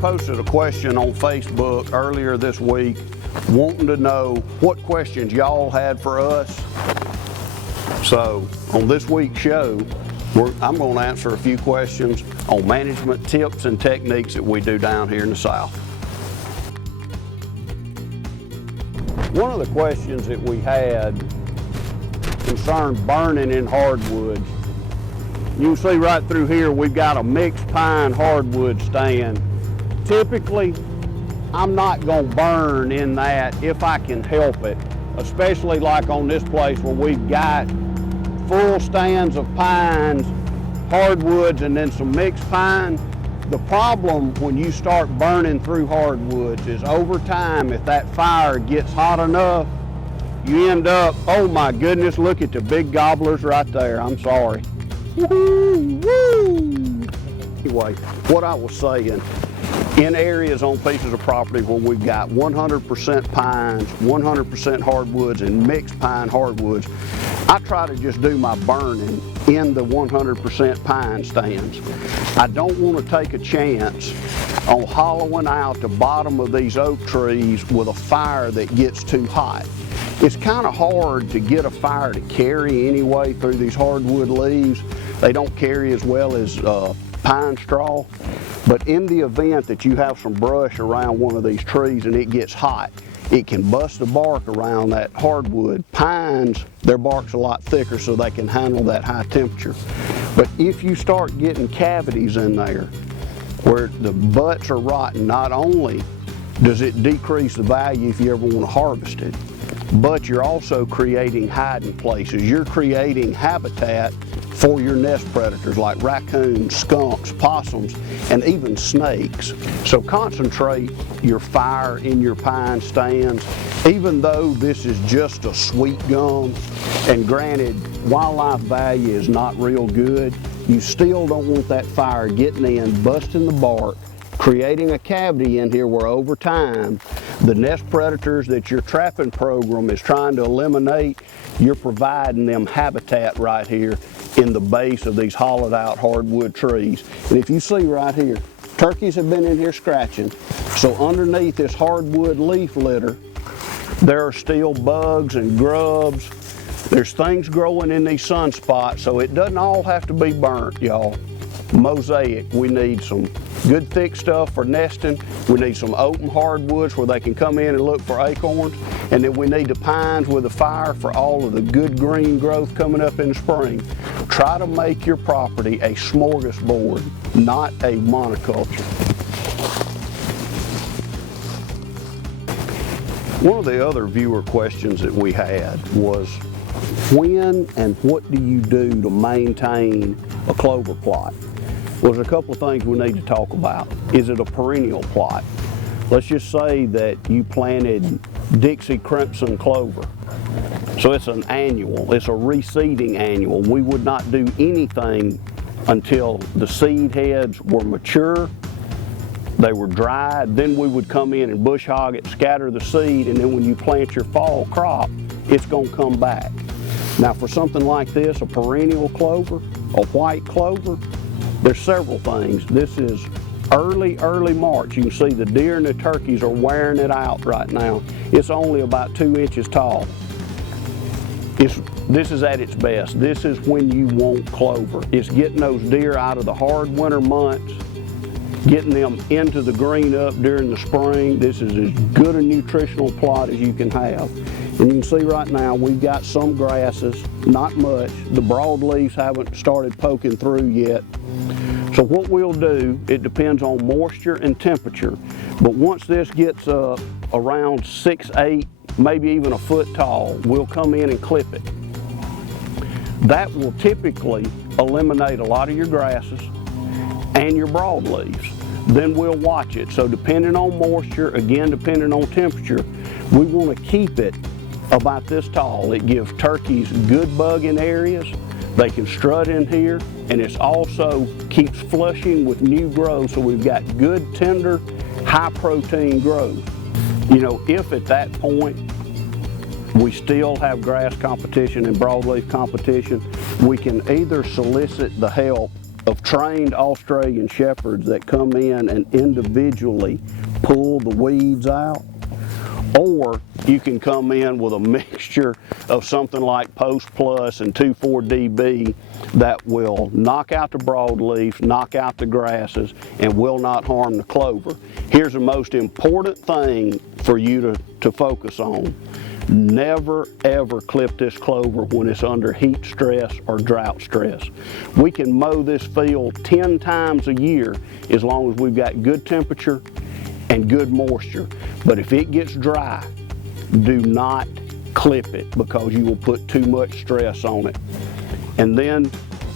posted a question on Facebook earlier this week wanting to know what questions y'all had for us. So on this week's show, I'm going to answer a few questions on management tips and techniques that we do down here in the South. One of the questions that we had concerned burning in hardwoods. You can see right through here we've got a mixed pine hardwood stand. Typically, I'm not going to burn in that if I can help it, especially like on this place where we've got full stands of pines, hardwoods, and then some mixed pine. The problem when you start burning through hardwoods is over time, if that fire gets hot enough, you end up, oh my goodness, look at the big gobblers right there. I'm sorry. Woo-hoo-woo. Anyway, what I was saying, in areas on pieces of property where we've got 100% pines, 100% hardwoods, and mixed pine hardwoods, I try to just do my burning in the 100% pine stands. I don't want to take a chance on hollowing out the bottom of these oak trees with a fire that gets too hot. It's kind of hard to get a fire to carry anyway through these hardwood leaves. They don't carry as well as pine straw. But in the event that you have some brush around one of these trees and it gets hot, it can bust the bark around that hardwood. Pines, their bark's a lot thicker so they can handle that high temperature. But if you start getting cavities in there where the butts are rotten, not only does it decrease the value if you ever want to harvest it, but you're also creating hiding places. You're creating habitat for your nest predators like raccoons, skunks, possums, and even snakes. So concentrate your fire in your pine stands. Even though this is just a sweet gum, and granted, wildlife value is not real good, you still don't want that fire getting in, busting the bark, creating a cavity in here where over time, the nest predators that your trapping program is trying to eliminate, you're providing them habitat right here in the base of these hollowed out hardwood trees. And if you see right here, turkeys have been in here scratching. So underneath this hardwood leaf litter, there are still bugs and grubs. There's things growing in these sunspots, so it doesn't all have to be burnt, y'all. Mosaic, we need some good thick stuff for nesting. We need some open hardwoods where they can come in and look for acorns. And then we need the pines with the fire for all of the good green growth coming up in the spring. Try to make your property a smorgasbord, not a monoculture. One of the other viewer questions that we had was, when and what do you do to maintain a clover plot? Well, there's a couple of things we need to talk about. Is it a perennial plot? Let's just say that you planted Dixie crimson clover. So it's an annual, it's a reseeding annual. We would not do anything until the seed heads were mature, they were dried, then we would come in and bush hog it, scatter the seed, and then when you plant your fall crop, it's gonna come back. Now for something like this, a perennial clover, a white clover, there's several things. This is early March. You can see the deer and the turkeys are wearing it out right now. It's only about 2 inches tall. This is at its best. This is when you want clover. It's getting those deer out of the hard winter months, getting them into the green up during the spring. This is as good a nutritional plot as you can have. And you can see right now we've got some grasses, not much. The broadleaves haven't started poking through yet. So what we'll do, it depends on moisture and temperature, but once this gets around 6, 8, maybe even a foot tall, we'll come in and clip it. That will typically eliminate a lot of your grasses and your broadleaves. Then we'll watch it. So depending on moisture, again depending on temperature, we want to keep it about this tall. It gives turkeys good bugging areas. They can strut in here, and it also keeps flushing with new growth, so we've got good, tender, high protein growth. You know, if at that point we still have grass competition and broadleaf competition, we can either solicit the help of trained Australian shepherds that come in and individually pull the weeds out, or you can come in with a mixture of something like Poast Plus and 2,4-DB that will knock out the broadleaf, knock out the grasses, and will not harm the clover. Here's the most important thing for you to focus on. Never ever clip this clover when it's under heat stress or drought stress. We can mow this field 10 times a year as long as we've got good temperature and good moisture. But if it gets dry, do not clip it because you will put too much stress on it. And then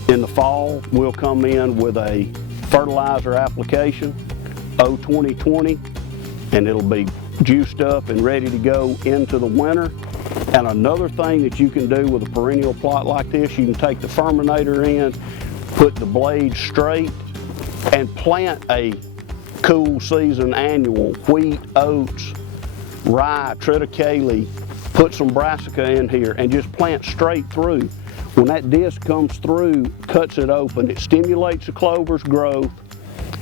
in the fall, we'll come in with a fertilizer application, 0-20-20, and it'll be juiced up and ready to go into the winter. And another thing that you can do with a perennial plot like this, you can take the ferminator in, put the blades straight, and plant a cool season annual, wheat, oats, rye, triticale, put some brassica in here and just plant straight through. When that disc comes through, cuts it open, it stimulates the clover's growth,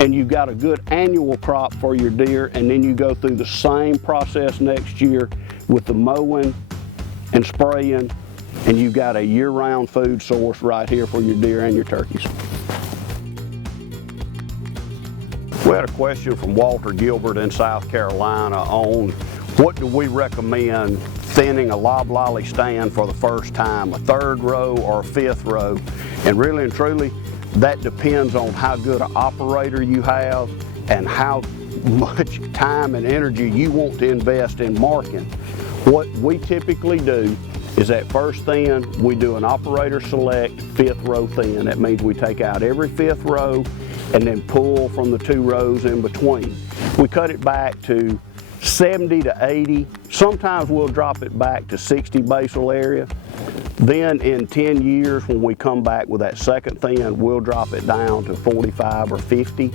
and you've got a good annual crop for your deer, and then you go through the same process next year with the mowing and spraying, and you've got a year-round food source right here for your deer and your turkeys. We had a question from Walter Gilbert in South Carolina on what do we recommend thinning a loblolly stand for the first time, a 3rd row or a 5th row. And really and truly, that depends on how good an operator you have and how much time and energy you want to invest in marking. What we typically do is that first thin, we do an operator select 5th row thin. That means we take out every 5th row and then pull from the 2 rows in between. We cut it back to 70 to 80. Sometimes we'll drop it back to 60 basal area. Then in 10 years, when we come back with that second thin, we'll drop it down to 45 or 50.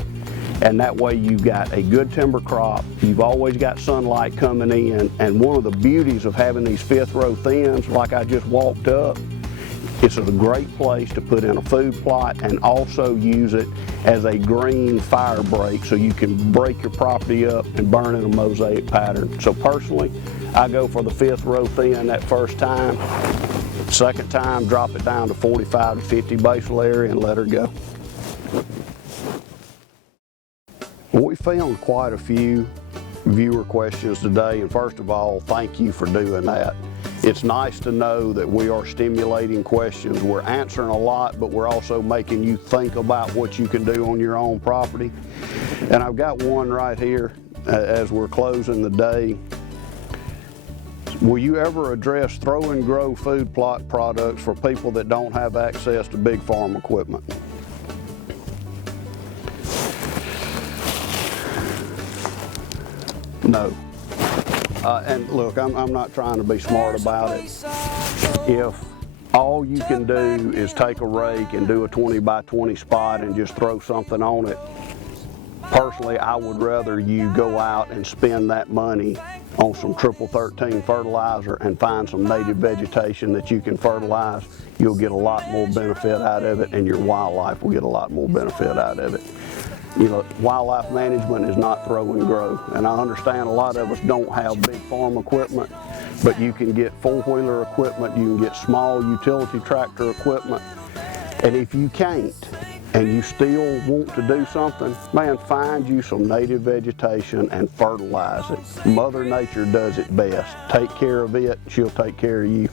And that way you've got a good timber crop. You've always got sunlight coming in. And one of the beauties of having these 5th row thins, like I just walked up, it's a great place to put in a food plot and also use it as a green fire break so you can break your property up and burn in a mosaic pattern. So personally, I go for the 5th row thin that first time. Second time, drop it down to 45 to 50 basal area and let her go. We found quite a few viewer questions today, and first of all, thank you for doing that. It's nice to know that we are stimulating questions. We're answering a lot, but we're also making you think about what you can do on your own property. And I've got one right here as we're closing the day. Will you ever address throw and grow food plot products for people that don't have access to big farm equipment? No. And look, I'm not trying to be smart about it. If all you can do is take a rake and do a 20 by 20 spot and just throw something on it, personally, I would rather you go out and spend that money on some 13 fertilizer and find some native vegetation that you can fertilize. You'll get a lot more benefit out of it, and your wildlife will get a lot more benefit out of it. You know, wildlife management is not throw and grow. And I understand a lot of us don't have big farm equipment, but you can get 4-wheeler equipment, you can get small utility tractor equipment. And if you can't, and you still want to do something, man, find you some native vegetation and fertilize it. Mother Nature does it best. Take care of it, she'll take care of you.